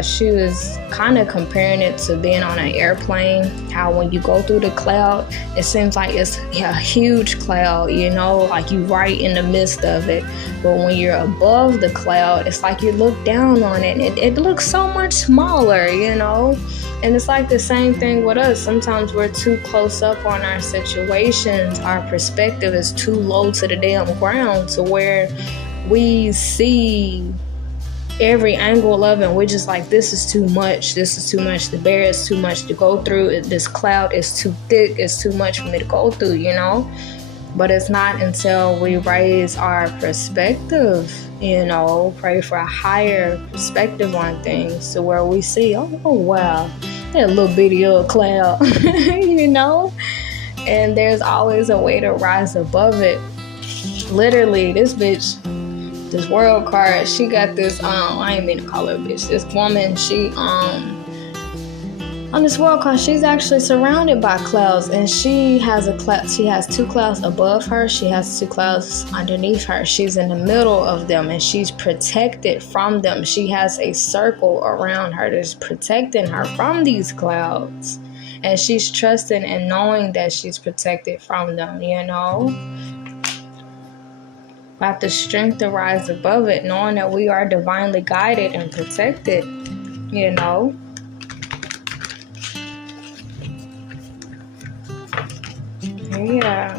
she was kind of comparing it to being on an airplane. How when you go through the cloud, it seems like it's a huge cloud, you know, like you right in the midst of it. But when you're above the cloud, it's like you look down on it. It looks so much smaller, you know. And it's like the same thing with us. Sometimes we're too close up on our situations. Our perspective is too low to the damn ground to where we see every angle of it, and we're just like, this is too much to bear, it's too much to go through, this cloud is too thick, it's too much for me to go through, you know. But it's not until we raise our perspective, you know, pray for a higher perspective on things to where we see, oh wow, that little bitty old cloud, you know. And there's always a way to rise above it. Literally, this world card, she got this, I ain't mean to call her a bitch. This woman, she, on this world card, she's actually surrounded by clouds, and she has two clouds above her. She has two clouds underneath her. She's in the middle of them, and she's protected from them. She has a circle around her that's protecting her from these clouds. And she's trusting and knowing that she's protected from them, you know. Have the strength to rise above it, knowing that we are divinely guided and protected, you know. Yeah.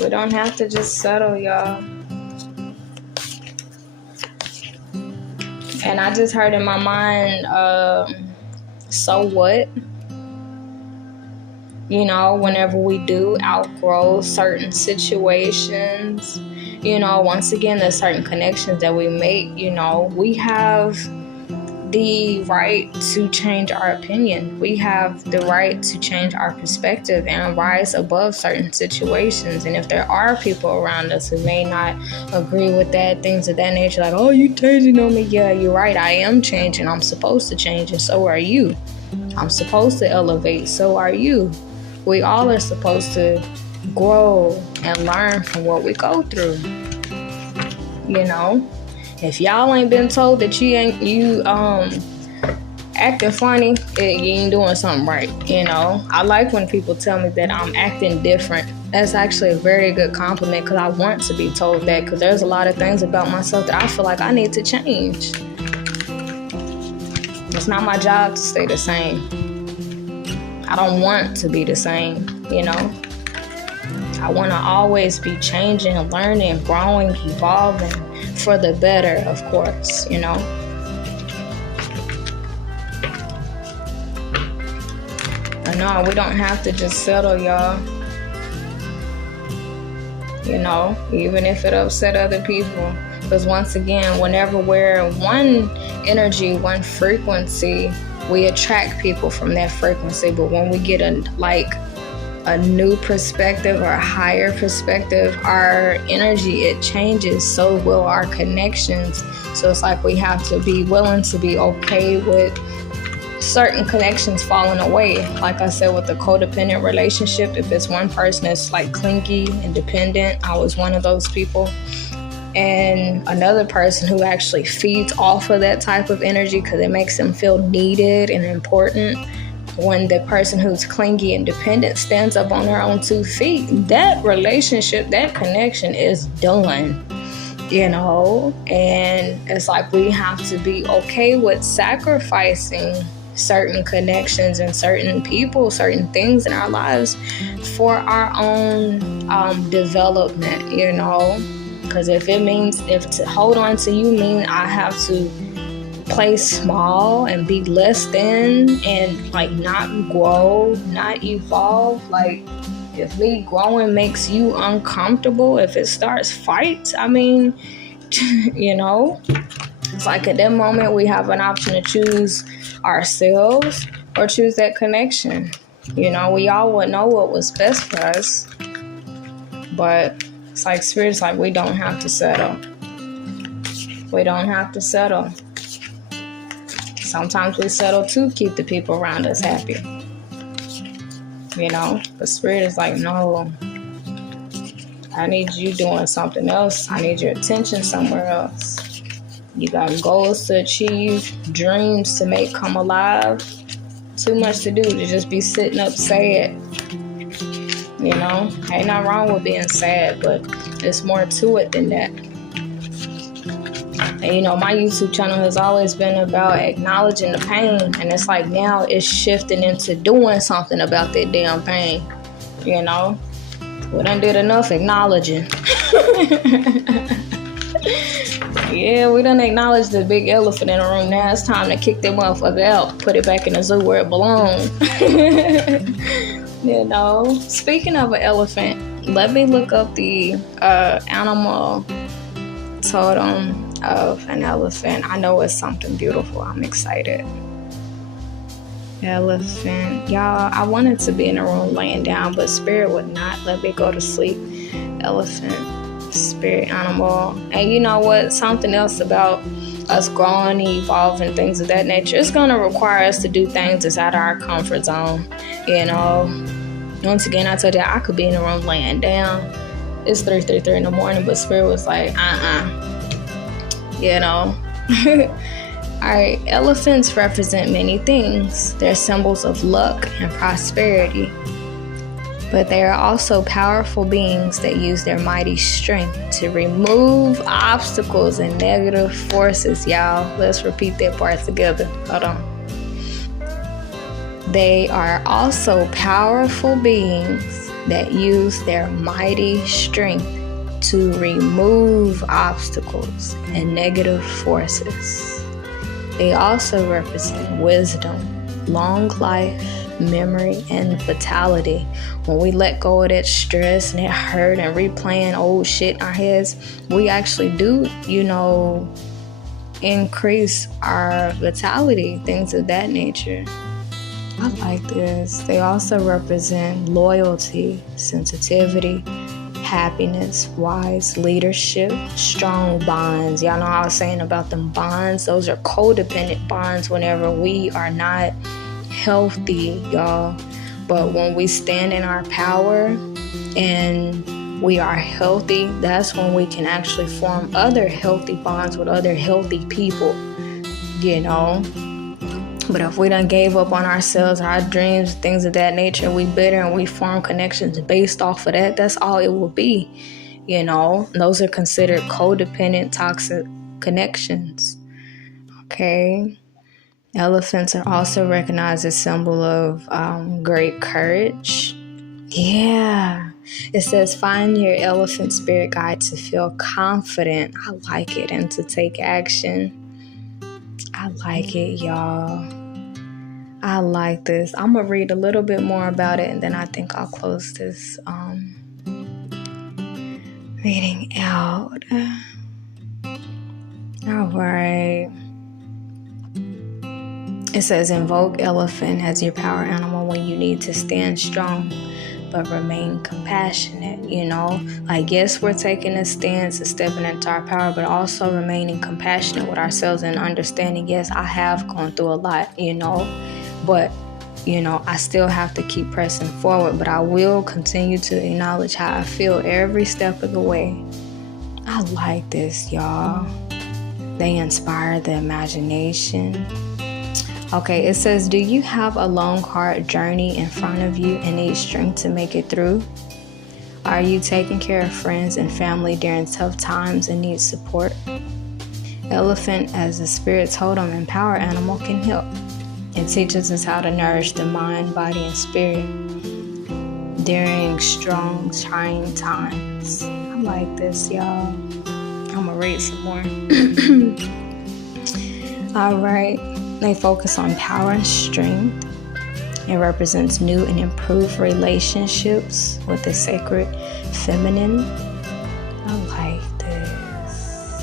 We don't have to just settle, y'all. And I just heard in my mind, so what? You know, whenever we do outgrow certain situations, you know, once again, there's certain connections that we make, you know, we have the right to change our opinion. We have the right to change our perspective and rise above certain situations. And if there are people around us who may not agree with that, things of that nature, like, oh, you changing on me. Yeah, you're right. I am changing. I'm supposed to change, and so are you. I'm supposed to elevate. So are you. We all are supposed to grow and learn from what we go through. You know, if y'all ain't been told that you acting funny, you ain't doing something right. You know, I like when people tell me that I'm acting different. That's actually a very good compliment, because I want to be told that, because there's a lot of things about myself that I feel like I need to change. It's not my job to stay the same. I don't want to be the same, you know. I want to always be changing, learning, growing, evolving for the better, of course, you know. But no, we don't have to just settle, y'all. You know, even if it upset other people. Because once again, whenever we're one energy, one frequency, we attract people from that frequency. But when we get a new perspective or a higher perspective, our energy, it changes. So will our connections. So it's like we have to be willing to be okay with certain connections falling away. Like I said, with the codependent relationship, if it's one person that's like clingy and dependent, I was one of those people. And another person who actually feeds off of that type of energy because it makes them feel needed and important. When the person who's clingy and dependent stands up on their own 2 feet, that relationship, that connection is done, you know. And it's like we have to be okay with sacrificing certain connections and certain people, certain things in our lives for our own development, you know. Because if to hold on to you mean I have to play small and be less than and like not grow, not evolve, like if me growing makes you uncomfortable, if it starts fights, I mean, you know, it's like at that moment we have an option to choose ourselves or choose that connection. You know, we all would know what was best for us, but it's like Spirit's like, we don't have to settle. We don't have to settle. Sometimes we settle to keep the people around us happy. You know, but Spirit is like, no, I need you doing something else. I need your attention somewhere else. You got goals to achieve, dreams to make come alive. Too much to do to just be sitting up sad. You know, ain't nothing wrong with being sad, but there's more to it than that. And you know, my YouTube channel has always been about acknowledging the pain, and it's like now it's shifting into doing something about that damn pain. You know, we done did enough acknowledging. Yeah, we done acknowledged the big elephant in the room. Now it's time to kick that motherfucker out, put it back in the zoo where it belongs. You know, speaking of an elephant, let me look up the animal totem of an elephant. I know it's something beautiful. I'm excited. Elephant. Y'all, I wanted to be in the room laying down, but Spirit would not let me go to sleep. Elephant, spirit animal. And you know what? Something else about us growing, evolving, things of that nature. It's going to require us to do things that's out of our comfort zone. You know, once again, I told you I could be in the room laying down. It's 3:33 in the morning, but Spirit was like, you know. Alright, elephants represent many things. They're symbols of luck and prosperity. But they are also powerful beings that use their mighty strength to remove obstacles and negative forces, y'all. Let's repeat that part together. Hold on. They are also powerful beings that use their mighty strength to remove obstacles and negative forces. They also represent wisdom, long life, memory, and vitality. When we let go of that stress and that hurt and replaying old shit in our heads, we actually do, increase our vitality, things of that nature. I like this. They also represent loyalty, sensitivity, happiness, wise leadership, strong bonds. Y'all know I was saying about them bonds. Those are codependent bonds whenever we are not healthy, y'all. But when we stand in our power and we are healthy, that's when we can actually form other healthy bonds with other healthy people, But if we done gave up on ourselves, our dreams, things of that nature, we bitter and we form connections based off of that, that's all it will be, Those are considered codependent, toxic connections. Okay. Elephants are also recognized as a symbol of great courage. Yeah. It says, find your elephant spirit guide to feel confident. I like it. And to take action. I like it, y'all. I like this. I'm going to read a little bit more about it, and then I think I'll close this reading out. All right. It says, invoke elephant as your power animal when you need to stand strong, but remain compassionate, yes, we're taking a stance and stepping into our power, but also remaining compassionate with ourselves and understanding, yes, I have gone through a lot, but, I still have to keep pressing forward, but I will continue to acknowledge how I feel every step of the way. I like this, y'all. They inspire the imagination. Okay, it says, do you have a long, hard journey in front of you and need strength to make it through? Are you taking care of friends and family during tough times and need support? Elephant, as a spirit totem and power animal, can help. It teaches us how to nourish the mind, body, and spirit during strong, trying times. I like this, y'all. I'm going to read some more. All right. They focus on power and strength. It represents new and improved relationships with the sacred feminine. I like this.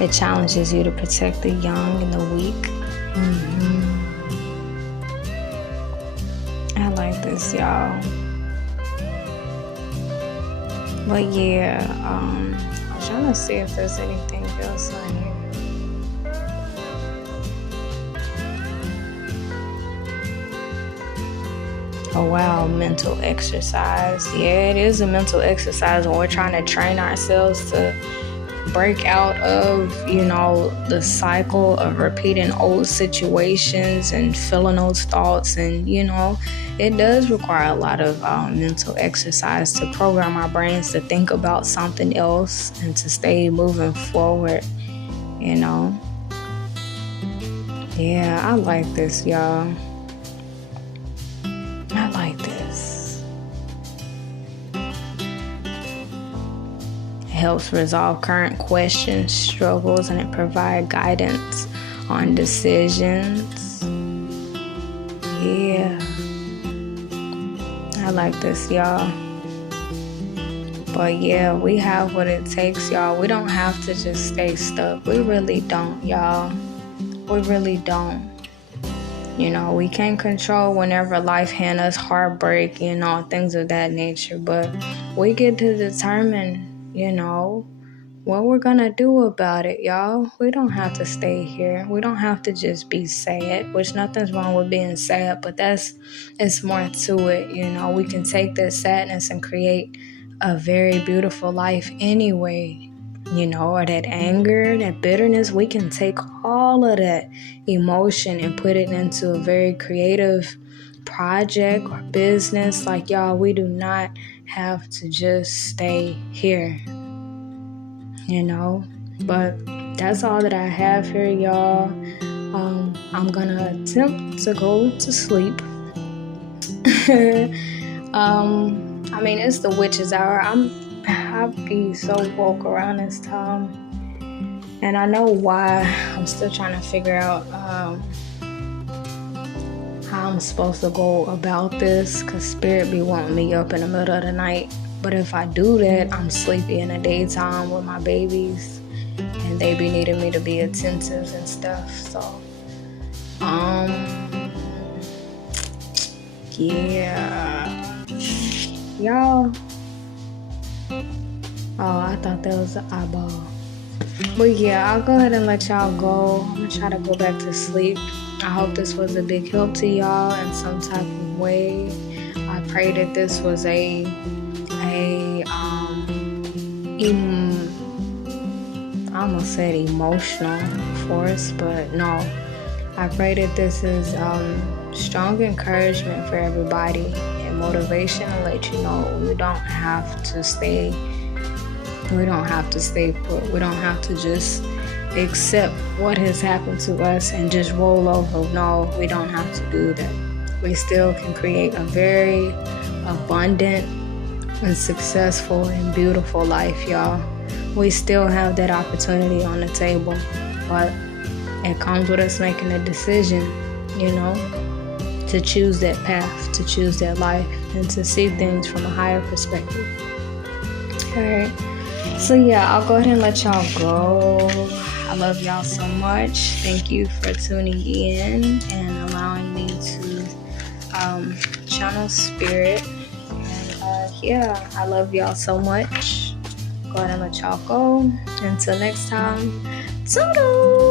It challenges you to protect the young and the weak. I like this, y'all. But yeah, I'm trying to see if there's anything else on here. Oh wow, mental exercise. Yeah, it is a mental exercise when we're trying to train ourselves to break out of, the cycle of repeating old situations and feeling those thoughts. And, it does require a lot of mental exercise to program our brains to think about something else and to stay moving forward, Yeah, I like this, y'all. I like this. It helps resolve current questions, struggles, and it provides guidance on decisions. Yeah. I like this, y'all. But yeah, we have what it takes, y'all. We don't have to just stay stuck. We really don't, y'all. We really don't. We can't control whenever life hands us heartbreak, things of that nature. But we get to determine, what we're going to do about it, y'all. We don't have to stay here. We don't have to just be sad, which nothing's wrong with being sad, but it's more to it, We can take that sadness and create a very beautiful life anyway. Or that anger, that bitterness, we can take all of that emotion and put it into a very creative project or business. Like, y'all, we do not have to just stay here, But that's all that I have here, y'all. I'm gonna attempt to go to sleep. I mean, it's the witch's hour. I'll be so woke around this time, and I know why. I'm still trying to figure out how I'm supposed to go about this, because spirit be wanting me up in the middle of the night. But if I do that, I'm sleepy in the daytime with my babies, and they be needing me to be attentive and stuff. So, yeah, y'all. Oh, I thought that was an eyeball. But yeah, I'll go ahead and let y'all go. I'm gonna try to go back to sleep. I hope this was a big help to y'all in some type of way. I pray that this was I almost said emotional force, but no. I pray that this is strong encouragement for everybody and motivation to let you know we don't have to stay put. We don't have to just accept what has happened to us and just roll over. No, we don't have to do that. We still can create a very abundant and successful and beautiful life, y'all. We still have that opportunity on the table, but it comes with us making a decision, to choose that path, to choose that life, and to see things from a higher perspective. Alright, so yeah, I'll go ahead and let y'all go. I love y'all so much. Thank you for tuning in and allowing me to channel spirit. And yeah, I love y'all so much. Go ahead and let y'all go. Until next time, toodles!